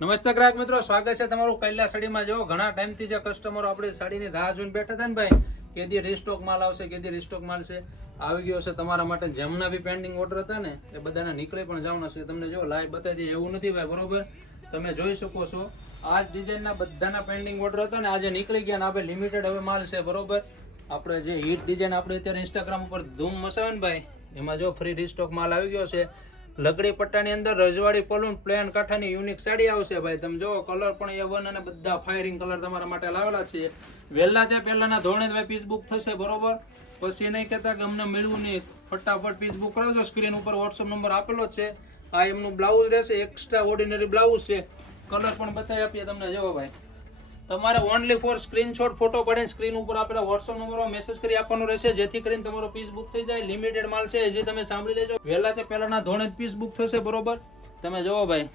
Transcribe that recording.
નમસ્તે ગ્રાહક મિત્રો, સ્વાગત છે તમારું કૈલાસ સાડીમાં। જો ઘણા ટાઈમથી જે કસ્ટમરો આપણે સાડીની રાહ જોઈને બેઠા હતા ને ભાઈ, કેદી રીસ્ટોક માલ આવશે, કેદી રીસ્ટોક માલ છે, આવી ગયો છે તમારા માટે। જેમના બી પેન્ડિંગ ઓર્ડર હતા ને એ બધાને નીકળી પણ જવાના છે। તમને જો લાઈવ બતાવી દઈએ, એવું નથી ભાઈ, બરોબર? તમે જોઈ શકો છો આ જ ડિઝાઇનના બધાના પેન્ડિંગ ઓર્ડર હતા ને આજે નીકળી ગયા ને આપણે લિમિટેડ હવે માલ છે, બરોબર? આપણે જે હિટ ડિઝાઇન આપણે અત્યારે ઇન્સ્ટાગ્રામ ઉપર ધૂમ મચાવે ને ભાઈ, એમાં જો ફ્રી રીસ્ટોક માલ આવી ગયો છે। લકડી પટ્ટાની અંદર રજવાડી પલુન પ્લેન કાંઠાની યુનિક સાડી આવશે ભાઈ। તમે જો કલર પણ A1 અને બધા ફાયરિંગ કલર તમારા માટે લાવેલા છે। વહેલા ત્યાં પહેલાના ધોરણે ભાઈ પીસ બુક થશે, બરોબર? પછી નહીં કહેતા કે અમને મળ્યું નહીં, ફટાફટ પીસ બુક કરાવજો। સ્ક્રીન ઉપર વોટ્સઅપ નંબર આપેલો છે। આ એમનું બ્લાઉઝ રહેશે, એક્સ્ટ્રા ઓર્ડિનરી બ્લાઉઝ છે। કલર પણ બતાવી આપીએ તમને। જો ભાઈ, તમારે ઓનલી ફોર સ્ક્રીનશોટ ફોટો પડે સ્ક્રીન ઉપર આપેલા વોટ્સઅપ નંબરમાં મેસેજ કરી આપવાનું રહેશે, જેથી કરીને તમારો પીસ બુક થઈ જાય। લિમિટેડ માલ છે, હજી તમે સાંભળી લેજો, વહેલા તે પહેલાના ધોરણે જ પીસ બુક થશે, બરોબર? તમે જોવો ભાઈ,